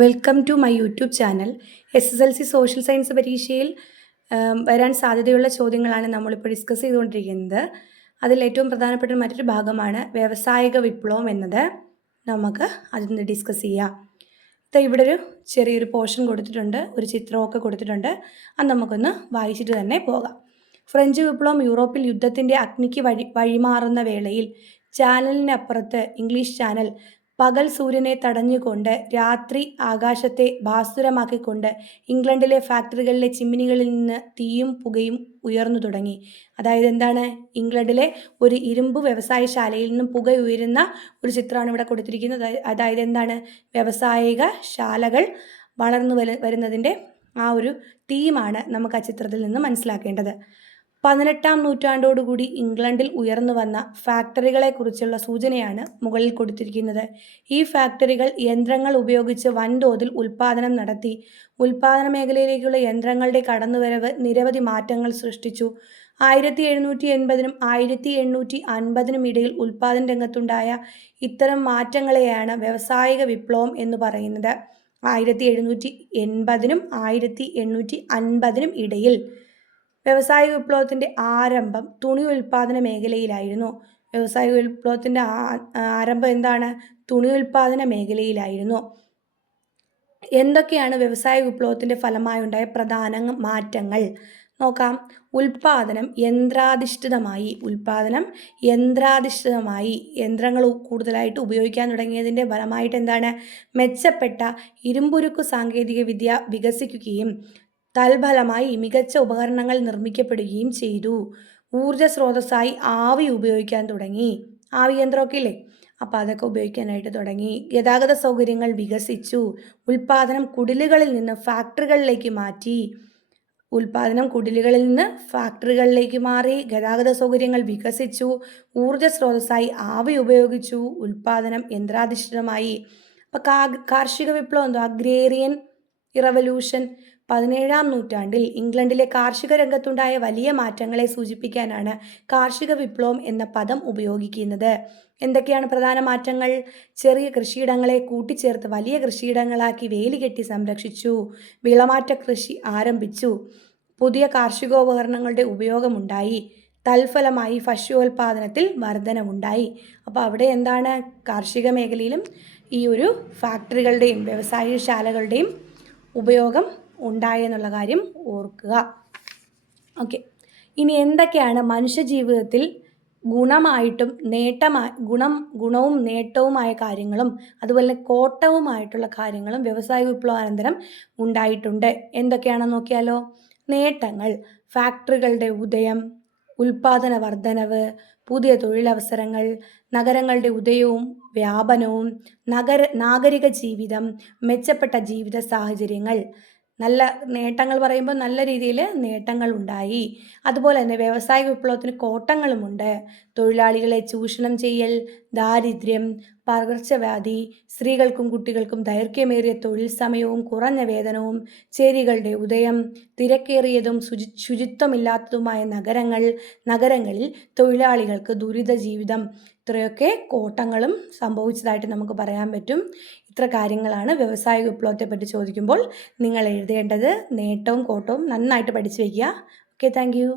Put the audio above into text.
Welcome to my YouTube channel. SSLC social science പരീക്ഷയിൽ വരാൻ സാധ്യതയുള്ള ചോദ്യങ്ങളാണ് നമ്മളിപ്പോൾ ഡിസ്കസ് ചെയ്തുകൊണ്ടിരിക്കുന്നത്. അതിൽ ഏറ്റവും പ്രധാനപ്പെട്ട മറ്റൊരു ഭാഗമാണ് വ്യാവസായിക വിപ്ലവം എന്നത്. നമുക്ക് അതിന് ഡിസ്കസ് ചെയ്യാം. ഇവിടെ ഒരു ചെറിയൊരു പോർഷൻ കൊടുത്തിട്ടുണ്ട്, ഒരു ചിത്രമൊക്കെ കൊടുത്തിട്ടുണ്ട്. അത് നമുക്കൊന്ന് വായിച്ചിട്ട് തന്നെ പോകാം. ഫ്രഞ്ച് വിപ്ലവം യൂറോപ്പിൽ യുദ്ധത്തിൻ്റെ അഗ്നിക്ക് വഴിമാറുന്ന വേളയിൽ ചാനലിനപ്പുറത്ത് ഇംഗ്ലീഷ് ചാനൽ പകൽ സൂര്യനെ തടഞ്ഞുകൊണ്ട് രാത്രി ആകാശത്തെ ഭാസുരമാക്കിക്കൊണ്ട് ഇംഗ്ലണ്ടിലെ ഫാക്ടറികളിലെ ചിമ്മിനികളിൽ നിന്ന് തീയും പുകയും ഉയർന്നു തുടങ്ങി. അതായത് എന്താണ്? ഇംഗ്ലണ്ടിലെ ഒരു ഇരുമ്പ് വ്യവസായശാലയിൽ നിന്നും പുക ഉയരുന്ന ഒരു ചിത്രമാണ് ഇവിടെ കൊടുത്തിരിക്കുന്നത്. അതായത് എന്താണ്? വ്യവസായിക ശാലകൾ വളർന്നു വരുന്നതിൻ്റെ ആ ഒരു തീമാണ് നമുക്ക് ആ ചിത്രത്തിൽ നിന്ന് മനസ്സിലാക്കേണ്ടത്. 18-ാം നൂറ്റാണ്ടോടുകൂടി ഇംഗ്ലണ്ടിൽ ഉയർന്നു വന്ന ഫാക്ടറികളെക്കുറിച്ചുള്ള സൂചനയാണ് മുകളിൽ കൊടുത്തിരിക്കുന്നത്. ഈ ഫാക്ടറികൾ യന്ത്രങ്ങൾ ഉപയോഗിച്ച് വൻതോതിൽ ഉൽപ്പാദനം നടത്തി. ഉൽപ്പാദന മേഖലയിലേക്കുള്ള യന്ത്രങ്ങളുടെ കടന്നുവരവ് നിരവധി മാറ്റങ്ങൾ സൃഷ്ടിച്ചു. 1780-നും 1850-നും ഇടയിൽ ഉൽപ്പാദന രംഗത്തുണ്ടായ ഇത്തരം മാറ്റങ്ങളെയാണ് വ്യാവസായിക വിപ്ലവം എന്ന് പറയുന്നത്. 1780-നും 1850-നും ഇടയിൽ വ്യാവസായിക വിപ്ലവത്തിൻ്റെ ആരംഭം തുണി ഉൽപ്പാദന മേഖലയിലായിരുന്നു. വ്യാവസായിക വിപ്ലവത്തിൻ്റെ ആരംഭം എന്താണ്? തുണി ഉൽപ്പാദന മേഖലയിലായിരുന്നു. എന്തൊക്കെയാണ് വ്യവസായ വിപ്ലവത്തിൻ്റെ ഫലമായുണ്ടായ പ്രധാന മാറ്റങ്ങൾ നോക്കാം. ഉൽപ്പാദനം യന്ത്രാധിഷ്ഠിതമായി. യന്ത്രങ്ങൾ കൂടുതലായിട്ട് ഉപയോഗിക്കാൻ തുടങ്ങിയതിൻ്റെ ഫലമായിട്ട് എന്താണ്? മെച്ചപ്പെട്ട ഇരുമ്പുരുക്കു സാങ്കേതിക വിദ്യ വികസിക്കുകയും തൽഫലമായി മികച്ച ഉപകരണങ്ങൾ നിർമ്മിക്കപ്പെടുകയും ചെയ്തു. ഊർജ സ്രോതസ്സായി ആവി ഉപയോഗിക്കാൻ തുടങ്ങി. ആവി യന്ത്രമൊക്കെ ഇല്ലേ, അപ്പോൾ അതൊക്കെ ഉപയോഗിക്കാനായിട്ട് തുടങ്ങി. ഗതാഗത സൗകര്യങ്ങൾ വികസിച്ചു. ഉൽപ്പാദനം കുടിലുകളിൽ നിന്ന് ഫാക്ടറികളിലേക്ക് മാറി. ഗതാഗത സൗകര്യങ്ങൾ വികസിച്ചു. ഊർജ സ്രോതസ്സായി ആവി ഉപയോഗിച്ചു. ഉൽപ്പാദനം യന്ത്രാധിഷ്ഠിതമായി. അപ്പോൾ കാർഷിക വിപ്ലവം എന്തോ? അഗ്രേറിയൻ റിവല്യൂഷൻ 17-ാം നൂറ്റാണ്ടിൽ ഇംഗ്ലണ്ടിലെ കാർഷിക രംഗത്തുണ്ടായ വലിയ മാറ്റങ്ങളെ സൂചിപ്പിക്കാനാണ് കാർഷിക വിപ്ലവം എന്ന പദം ഉപയോഗിക്കുന്നത്. എന്തൊക്കെയാണ് പ്രധാന മാറ്റങ്ങൾ? ചെറിയ കൃഷിയിടങ്ങളെ കൂട്ടിച്ചേർത്ത് വലിയ കൃഷിയിടങ്ങളാക്കി വേലി കെട്ടി സംരക്ഷിച്ചു. വിളമാറ്റ കൃഷി ആരംഭിച്ചു. പുതിയ കാർഷികോപകരണങ്ങളുടെ ഉപയോഗമുണ്ടായി. തൽഫലമായി ഭക്ഷ്യോൽപാദനത്തിൽ വർധനവുണ്ടായി. അപ്പോൾ അവിടെ എന്താണ്? കാർഷിക മേഖലയിലും ഈ ഒരു ഫാക്ടറികളുടെയും വ്യവസായശാലകളുടെയും ഉപയോഗം ഉണ്ടായെന്നുള്ള കാര്യം ഓർക്കുക. ഓക്കെ, ഇനി എന്തൊക്കെയാണ് മനുഷ്യജീവിതത്തിൽ ഗുണവും നേട്ടവുമായ കാര്യങ്ങളും അതുപോലെ കോട്ടവുമായിട്ടുള്ള കാര്യങ്ങളും വ്യവസായ വിപ്ലവാനന്തരം ഉണ്ടായിട്ടുണ്ട്? എന്തൊക്കെയാണെന്ന് നോക്കിയാലോ. നേട്ടങ്ങൾ: ഫാക്ടറികളുടെ ഉദയം, ഉൽപാദന വർധനവ്, പുതിയ തൊഴിലവസരങ്ങൾ, നഗരങ്ങളുടെ ഉദയവും വ്യാപനവും, നാഗരിക ജീവിതം, മെച്ചപ്പെട്ട ജീവിത സാഹചര്യങ്ങൾ. നല്ല നേട്ടങ്ങൾ പറയുമ്പോൾ നല്ല രീതിയിൽ നേട്ടങ്ങൾ ഉണ്ടായി. അതുപോലെ തന്നെ വ്യവസായ വിപ്ലവത്തിന് കോട്ടങ്ങളുമുണ്ട്. തൊഴിലാളികളെ ചൂഷണം ചെയ്യൽ, ദാരിദ്ര്യം, പകർച്ചവ്യാധി, സ്ത്രീകൾക്കും കുട്ടികൾക്കും ദൈർഘ്യമേറിയ തൊഴിൽ സമയവും കുറഞ്ഞ വേതനവും, ചേരികളുടെ ഉദയം, തിരക്കേറിയതും ശുചിത്വമില്ലാത്തതുമായ നഗരങ്ങളിൽ തൊഴിലാളികൾക്ക് ദുരിത ജീവിതം. ഇത്രയൊക്കെ കോട്ടങ്ങളും സംഭവിച്ചതായിട്ട് നമുക്ക് പറയാൻ പറ്റും. ഇത്ര കാര്യങ്ങളാണ് വ്യവസായ വിപ്ലവത്തെ പറ്റി ചോദിക്കുമ്പോൾ നിങ്ങൾ എഴുതേണ്ടത്. നേട്ടവും കോട്ടവും നന്നായിട്ട് പഠിച്ചു വയ്ക്കുക. Okay, thank you.